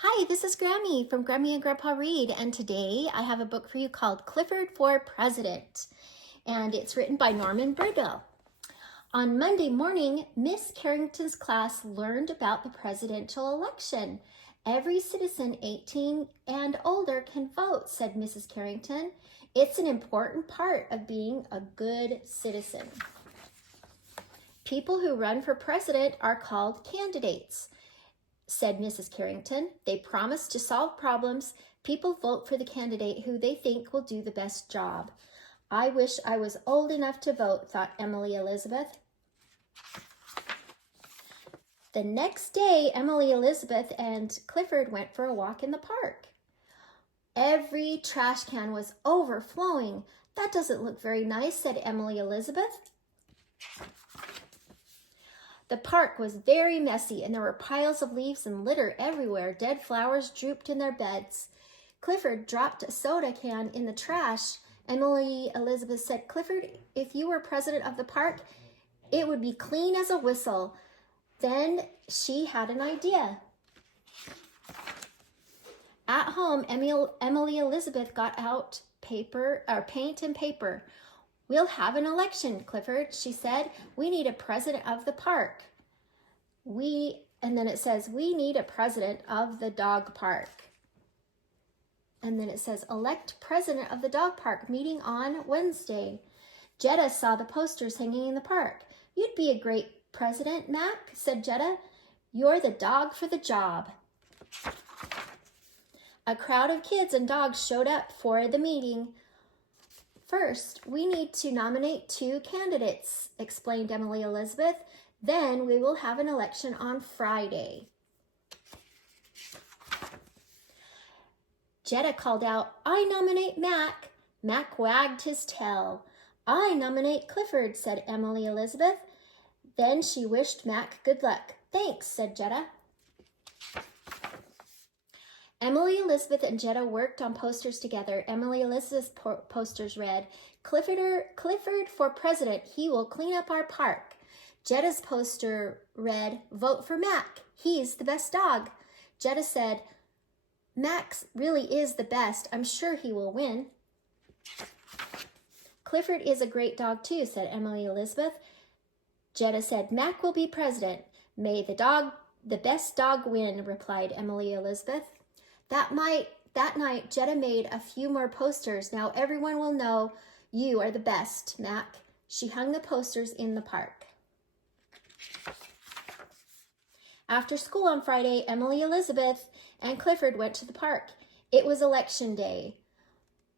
Hi, this is Grammy from Grammy and Grandpa Read, and today I have a book for you called Clifford for President, and it's written by Norman Bridwell. On Monday morning, Miss Carrington's class learned about the presidential election. Every citizen 18 and older can vote, said Mrs. Carrington. It's an important part of being a good citizen. People who run for president are called candidates, said Mrs. Carrington. They promise to solve problems. People vote for the candidate who they think will do the best job. I wish I was old enough to vote, thought Emily Elizabeth. The next day, Emily Elizabeth and Clifford went for a walk in the park. Every trash can was overflowing. That doesn't look very nice, said Emily Elizabeth. The park was very messy, and there were piles of leaves and litter everywhere. Dead flowers drooped in their beds. Clifford dropped a soda can in the trash. Emily Elizabeth said, "Clifford, if you were president of the park, it would be clean as a whistle." Then she had an idea. At home, Emily Elizabeth got out paint and paper. "We'll have an election, Clifford," she said. "We need a president of the park. And then it says, we need a president of the dog park. And then it says, elect president of the dog park, meeting on Wednesday. Jetta saw the posters hanging in the park. "You'd be a great president, Mac," said Jetta. "You're the dog for the job." A crowd of kids and dogs showed up for the meeting. "First, we need to nominate 2 candidates," explained Emily Elizabeth. "Then we will have an election on Friday." Jetta called out, "I nominate Mac." Mac wagged his tail. "I nominate Clifford," said Emily Elizabeth. Then she wished Mac good luck. "Thanks," said Jetta. Emily Elizabeth and Jetta worked on posters together. Emily Elizabeth's posters read, Clifford for president. He will clean up our park." Jetta's poster read, "Vote for Mac. He's the best dog." Jetta said, "Max really is the best. I'm sure he will win." "Clifford is a great dog too," said Emily Elizabeth. Jetta said, "Mac will be president. May the best dog win," replied Emily Elizabeth. That night, Jetta made a few more posters. "Now everyone will know you are the best, Mac." She hung the posters in the park. After school on Friday, Emily Elizabeth and Clifford went to the park. It was election day.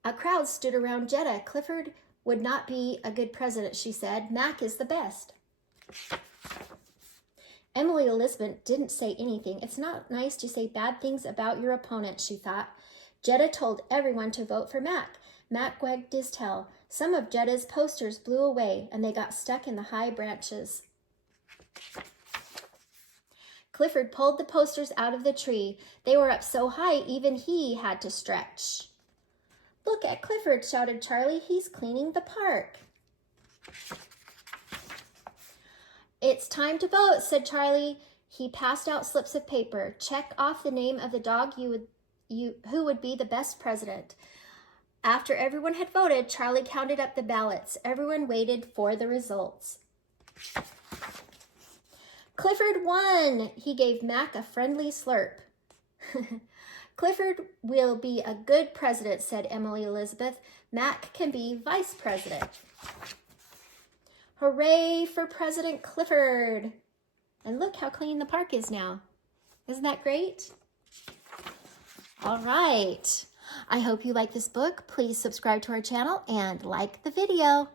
A crowd stood around Jetta. "Clifford would not be a good president," she said. "Mac is the best." Emily Elizabeth didn't say anything. It's not nice to say bad things about your opponent, she thought. Jetta told everyone to vote for Mac. Mac wagged his tail. Some of Jetta's posters blew away, and they got stuck in the high branches. Clifford pulled the posters out of the tree. They were up so high, even he had to stretch. "Look at Clifford," shouted Charlie. "He's cleaning the park." "It's time to vote," said Charlie. He passed out slips of paper. "Check off the name of the dog who would be the best president." After everyone had voted, Charlie counted up the ballots. Everyone waited for the results. "Clifford won!" He gave Mac a friendly slurp. "Clifford will be a good president," said Emily Elizabeth. "Mac can be vice president." Hooray for President Clifford! And look how clean the park is now. Isn't that great? All right. I hope you like this book. Please subscribe to our channel and like the video.